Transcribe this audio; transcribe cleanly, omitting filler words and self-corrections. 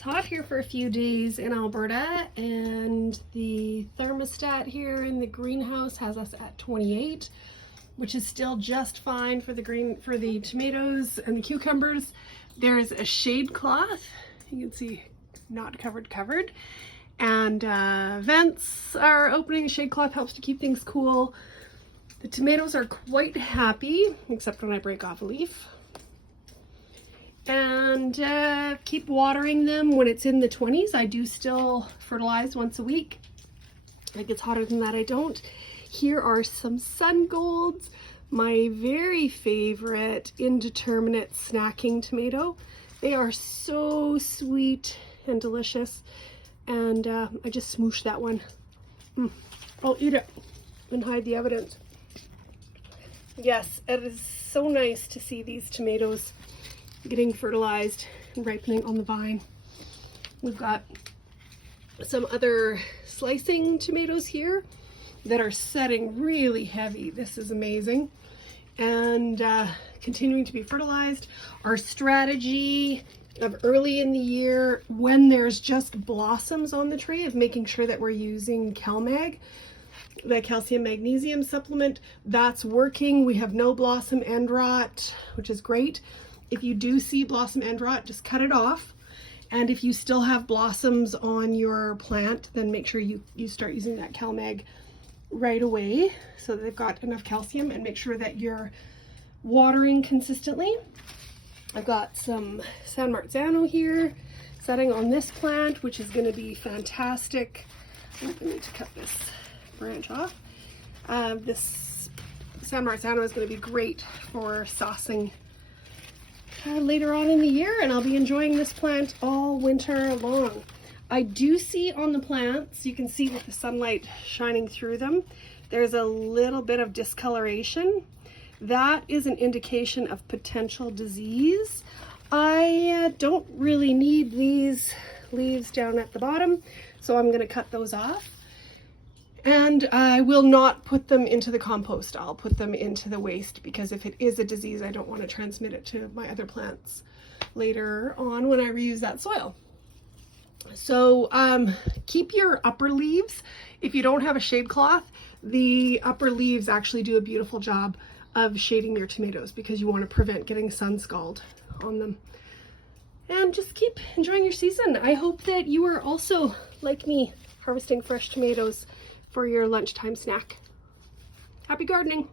It's hot here for a few days in Alberta, and the thermostat here in the greenhouse has us at 28, which is still just fine for the tomatoes and the cucumbers. There's a shade cloth, you can see not covered, and vents are opening. The shade cloth helps to keep things cool. The tomatoes are quite happy, except when I break off a leaf. And keep watering them when it's in the 20s. I do still fertilize once a week. If it gets hotter than that, I don't. Here are some sun golds, my very favorite indeterminate snacking tomato. They are so sweet and delicious, and I just smooshed that one. I'll eat it and hide the evidence. Yes, it is so nice to see these tomatoes getting fertilized and ripening on the vine. We've got some other slicing tomatoes here that are setting really heavy. This is amazing. And continuing to be fertilized. Our strategy of early in the year, when there's just blossoms on the tree, of making sure that we're using CalMag, the calcium magnesium supplement, that's working. We have no blossom end rot, which is great. If you do see blossom end rot, just cut it off. And if you still have blossoms on your plant, then make sure you start using that CalMag right away so that they've got enough calcium, and make sure that you're watering consistently. I've got some San Marzano here setting on this plant, which is going to be fantastic. I need to cut this branch off. This San Marzano is going to be great for saucing later on in the year, and I'll be enjoying this plant all winter long. I do see on the plants, you can see with the sunlight shining through them, there's a little bit of discoloration. That is an indication of potential disease. I don't really need these leaves down at the bottom, so I'm going to cut those off. And I will not put them into the compost. I'll put them into the waste, because if it is a disease, I don't want to transmit it to my other plants later on when I reuse that soil. So keep your upper leaves. If you don't have a shade cloth, the upper leaves actually do a beautiful job of shading your tomatoes, because you want to prevent getting sun scald on them. And just keep enjoying your season. I hope that you are also, like me, harvesting fresh tomatoes for your lunchtime snack. Happy gardening!